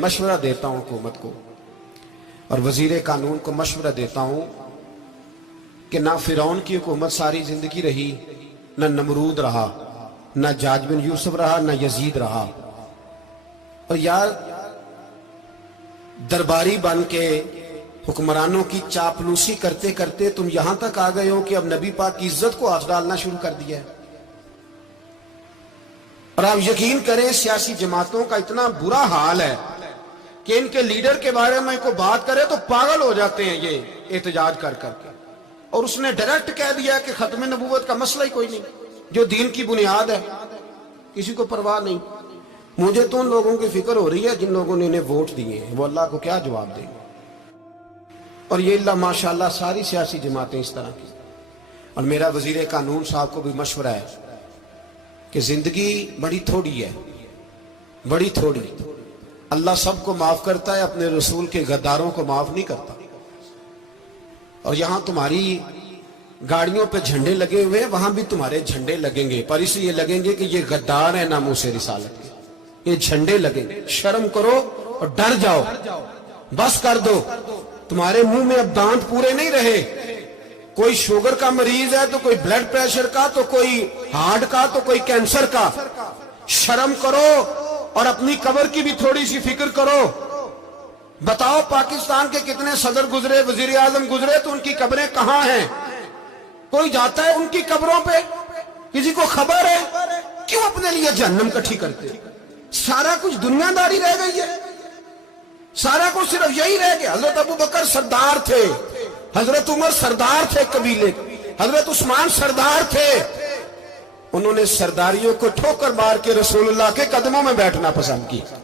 मशवरा देता हूं हुकूमत को और वजीर कानून को मशवरा देता हूं कि ना फिरौन की हुकूमत सारी जिंदगी रही, ना नमरूद रहा, ना जाज बिन यूसुफ रहा, ना यजीद रहा। और यार दरबारी बन के हुक्मरानों की चापलूसी करते करते तुम यहां तक आ गए हो कि अब नबी पाक की इज्जत को हाथ डालना शुरू कर दिया है। और आप यकीन करें सियासी जमातों का इतना बुरा हाल है कि इनके लीडर के बारे में कोई बात करे तो पागल हो जाते हैं ये एहतजाज कर करके। और उसने डायरेक्ट कह दिया कि खत्म नबूवत का मसला ही कोई नहीं, जो दीन की बुनियाद है, किसी को परवाह नहीं। मुझे तो उन लोगों की फिक्र हो रही है जिन लोगों ने इन्हें वोट दिए हैं, वो अल्लाह को क्या जवाब देंगे। और ये अल्लाह माशाल्लाह सारी सियासी जमातें इस तरह की। और मेरा वजीर कानून साहब को भी मशवरा है कि जिंदगी बड़ी थोड़ी है, बड़ी थोड़ी। अल्लाह सबको माफ करता है, अपने रसूल के गद्दारों को माफ नहीं करता। और यहां तुम्हारी गाड़ियों पे झंडे लगे हुए हैं, वहां भी तुम्हारे झंडे लगेंगे, पर इसलिए लगेंगे कि ये गद्दार है नामूसे रिसालत के। ये झंडे लगेंगे। शर्म करो और डर जाओ, बस कर दो। तुम्हारे मुंह में अब दांत पूरे नहीं रहे। कोई शुगर का मरीज है तो कोई ब्लड प्रेशर का, तो कोई हार्ट का, तो कोई कैंसर का। शर्म करो और अपनी कब्र की भी थोड़ी सी फिक्र करो। बताओ पाकिस्तान के कितने सदर गुजरे, वजीर आजम गुजरे, तो उनकी कब्रें कहां हैं? कोई जाता है उनकी कब्रों पे? किसी को खबर है? क्यों अपने लिए जहन्नम इकट्ठी करते? सारा कुछ दुनियादारी रह गई है, सारा कुछ सिर्फ यही रह गया। हजरत अबू बकर सरदार थे, हजरत उमर सरदार थे कबीले, हजरत उस्मान सरदार थे। उन्होंने सरदारियों को ठोकर मार के रसूलुल्लाह के कदमों में बैठना पसंद किया।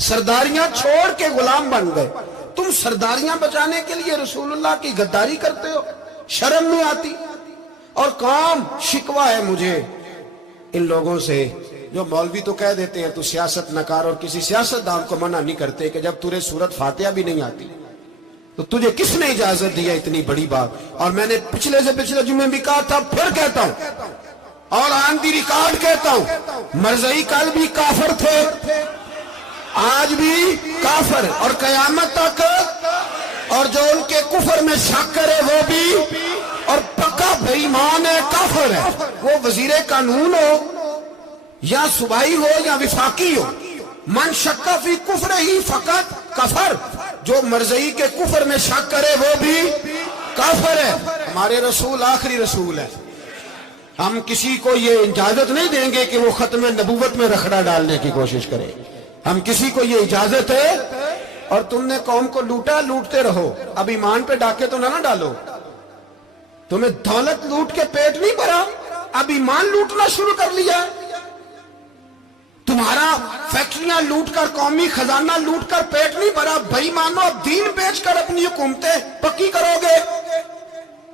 सरदारियां छोड़ के गुलाम बन गए। तुम सरदारियां बचाने के लिए रसूलुल्लाह की गद्दारी करते हो, शर्म नहीं आती। और काम शिकवा है मुझे इन लोगों से जो मौलवी तो कह देते हैं तू सियासत नकार, और किसी सियासतदान को मना नहीं करते कि जब तुझे सूरत फातिहा भी नहीं आती तो तुझे किसने इजाजत दिया इतनी बड़ी बात। और मैंने पिछले से पिछले जुम्मे भी कहा था, फिर कहता हूं और ऑन दी रिकॉर्ड कहता हूं, मरज़ई कल भी काफिर थे, आज भी काफिर और कयामत तक। और जो उनके कुफर में शक करे वो भी, और पक्का बेईमान है, काफिर है। वो वजीर कानून हो या सुबाई हो या विफाकी हो, मन शक्का फी कुफर ही फकत कफर। जो मरज़ई के कुफर में शक करे वो भी काफिर है। हमारे रसूल आखिरी रसूल है। हम किसी को ये इजाजत नहीं देंगे कि वो खत्म नबूवत में रखड़ा डालने की कोशिश करे। हम किसी को ये इजाजत है। और तुमने कौम को लूटा, लूटते रहो, अब ईमान पे डाके तो ना डालो। तुम्हें दौलत लूट के पेट नहीं भरा, अब ईमान लूटना शुरू कर लिया। तुम्हारा फैक्ट्रियां लूटकर, कौमी खजाना लूटकर पेट नहीं भरा। भाई मानो अब दीन बेचकर अपनी हुकूमतें पक्की करोगे।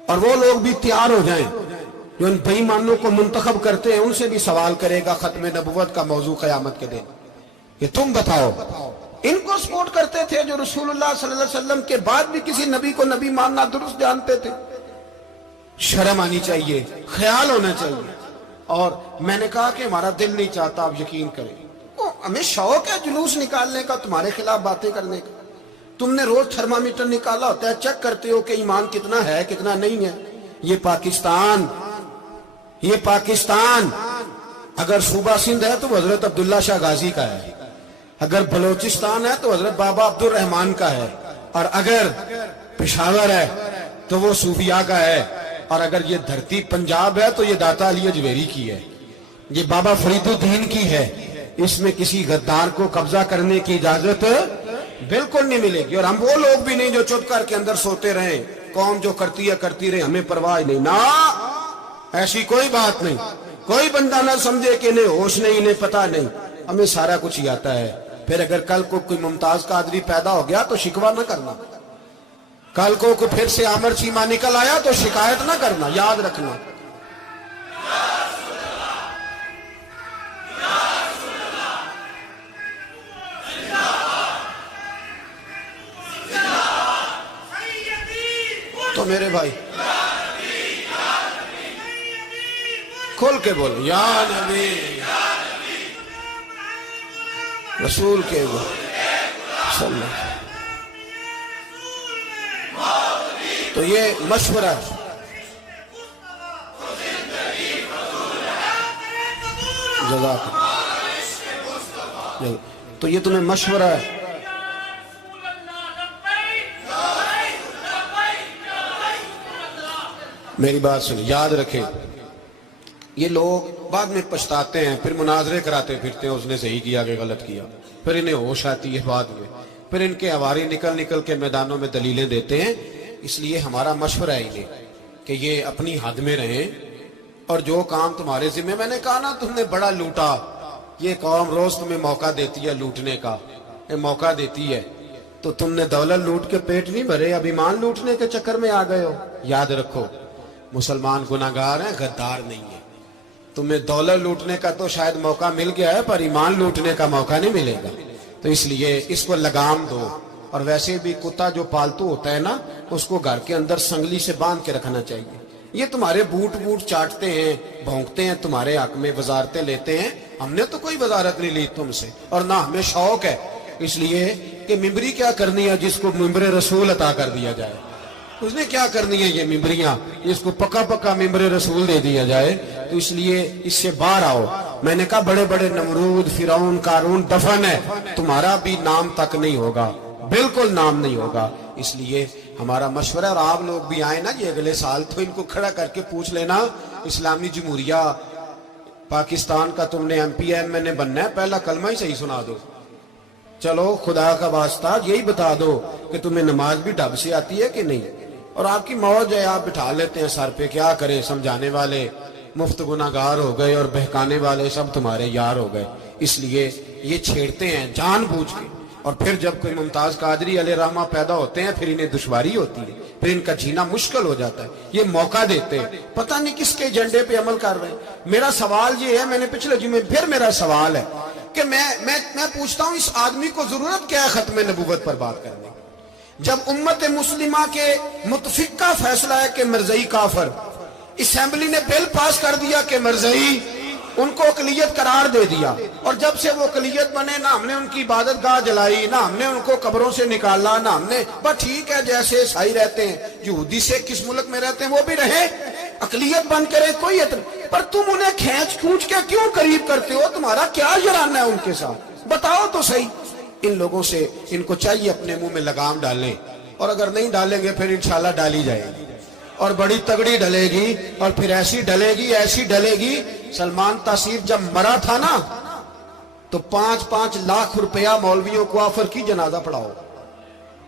और वो लोग भी तैयार हो जाएं जो इन बेईमानों को मुंतखब करते हैं, उनसे भी सवाल करेगा खत्म नबुव्वत का मौजू कयामत के दिन। ये तुम बताओ, इनको सपोर्ट करते थे जो रसूलुल्लाह सल्लल्लाहु अलैहि वसल्लम के बाद भी किसी नबी को नबी मानना दुरुस्त जानते थे। शर्म आनी चाहिए, ख्याल होना चाहिए। और मैंने कहा कि हमारा दिल नहीं चाहता, आप यकीन करें, हमें शौक है जुलूस निकालने का, तुम्हारे खिलाफ बातें करने का। तुमने रोज थर्मामीटर निकाला होता है, चेक करते हो कि ईमान कितना है कितना नहीं है। ये पाकिस्तान अगर सूबा सिंध है तो हजरत अब्दुल्ला शाह गाजी का है, अगर बलोचिस्तान है तो हजरत बाबा अब्दुल रहमान का है, और अगर पेशावर है तो वो सूफिया का है, और अगर ये धरती पंजाब है तो ये दाता अली अजमेरी की है, ये बाबा फरीदुद्दीन की है। इसमें किसी गद्दार को कब्जा करने की इजाजत बिल्कुल नहीं मिलेगी। और हम वो लोग भी नहीं जो चुप करके अंदर सोते रहे, कौम जो करती है करती रहे, हमें परवाह नहीं। ना, ऐसी कोई बात नहीं। कोई बंदा ना समझे कि इन्हें होश नहीं, इन्हें पता नहीं, हमें सारा कुछ ही आता है। फिर अगर कल को कोई मुमताज कादरी पैदा हो गया तो शिकवा ना करना। कल को कोई फिर से आमर चीमा निकल आया तो शिकायत ना करना, याद रखना। तो मेरे भाई खोल के बोलो, या नबी रसूल के बोलो। تو یہ مشورہ ہے. جزاک اللہ. تو یہ تمہیں مشورہ ہے. میری بات سنیں، یاد رکھیں، یہ لوگ بعد میں پچھتاتے ہیں، پھر مناظرے کراتے پھرتے ہیں، اس نے صحیح کیا کہ غلط کیا، پھر انہیں ہوش آتی ہے بعد میں، پھر ان کے ہواری نکل نکل کے میدانوں میں دلیلیں دیتے ہیں. اس لیے ہمارا مشورہ ہے انہیں کہ یہ اپنی حد میں رہیں، اور جو کام تمہارے ذمہ، میں نے کہا نا تم نے بڑا لوٹا، یہ قوم روز تمہیں موقع دیتی ہے لوٹنے کا، یہ موقع دیتی ہے، تو تم نے دولت لوٹ کے پیٹ نہیں بھرے، اب ایمان لوٹنے کے چکر میں آ گئے ہو. یاد رکھو، مسلمان گناہگار ہیں، غدار نہیں ہے. تمہیں دولت لوٹنے کا تو شاید موقع مل گیا ہے، پر ایمان لوٹنے کا موقع نہیں ملے گا. تو اس لیے اس کو لگام دو. اور ویسے بھی کتا جو پالتو ہوتا ہے نا، اس کو گھر کے اندر سنگلی سے باندھ کے رکھنا چاہیے. یہ تمہارے بوٹ چاٹتے ہیں، بھونکتے ہیں تمہارے حق میں، وزارتیں لیتے ہیں. ہم نے تو کوئی وزارت نہیں لی تم سے، اور نہ ہمیں شوق ہے، اس لیے کہ ممبری کیا کرنی ہے جس کو ممبر رسول عطا کر دیا جائے. اس نے کیا کرنی ہے یہ ممبریاں، اس کو پکا پکا ممبر رسول دے دیا جائے. تو اس لیے اس سے باہر آؤ. میں نے کہا بڑے بڑے نمرود، فرعون، قارون دفن ہے، تمہارا بھی نام تک نہیں ہوگا، بالکل نام نہیں ہوگا. اس لیے ہمارا مشورہ، اور آپ لوگ بھی آئیں نا یہ اگلے سال، تو ان کو کھڑا کر کے پوچھ لینا، اسلامی جمہوریہ پاکستان کا تم نے MPN نے بننا ہے، پہلا کلمہ ہی صحیح سنا دو. چلو خدا کا واسطہ یہی بتا دو کہ تمہیں نماز بھی ڈھب سے آتی ہے کہ نہیں. اور آپ کی موج ہے، آپ بٹھا لیتے ہیں سر پہ، کیا کریں، سمجھانے والے مفت گناہگار ہو گئے اور بہکانے والے سب تمہارے یار ہو گئے. اس لیے یہ چھیڑتے ہیں جان بوجھ کے. اور پھر جب کوئی ممتاز قادری علیہ رحمہ پیدا ہوتے ہیں، پھر انہیں دشواری ہوتی ہے، پھر ان کا جینا مشکل ہو جاتا ہے. یہ موقع دیتے ہیں، پتہ نہیں کس کے ایجنڈے پہ عمل کر رہے ہیں. میرا سوال یہ ہے، میں نے پچھلے جمعے پھر میرا سوال ہے کہ میں پوچھتا ہوں، اس آدمی کو ضرورت کیا ہے ختم نبوت پر بات کرنے کی، جب امت مسلمہ کے متفق کا فیصلہ ہے کہ مرزائی کافر، اسمبلی نے بل پاس کر دیا کہ مرزائی، ان کو اقلیت قرار دے دیا، اور جب سے وہ اقلیت بنے، نہ ہم نے ان کی عبادت گاہ جلائی، نہ ہم نے ان کو قبروں سے نکالا، نہ ہم نے، بس ٹھیک ہے جیسے عیسائی رہتے ہیں، یہودی سے کس ملک میں رہتے ہیں وہ بھی رہے، اقلیت بن کرے، کوئی پر تم انہیں کھینچ کے کیوں قریب کرتے ہو؟ تمہارا کیا جرانہ ہے ان کے ساتھ؟ بتاؤ تو صحیح. ان لوگوں سے ان کو چاہیے اپنے منہ میں لگام ڈالیں، اور اگر نہیں ڈالیں گے پھر انشاءاللہ ڈالی جائے گی، اور بڑی تگڑی ڈلے گی، اور پھر ایسی ڈلے گی. سلمان تاثیر جب مرا تھا نا، تو 5-5 لاکھ روپیہ مولویوں کو آفر کی جنازہ پڑھاؤ،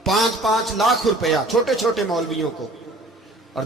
5-5 لاکھ روپیہ چھوٹے چھوٹے مولویوں کو. اور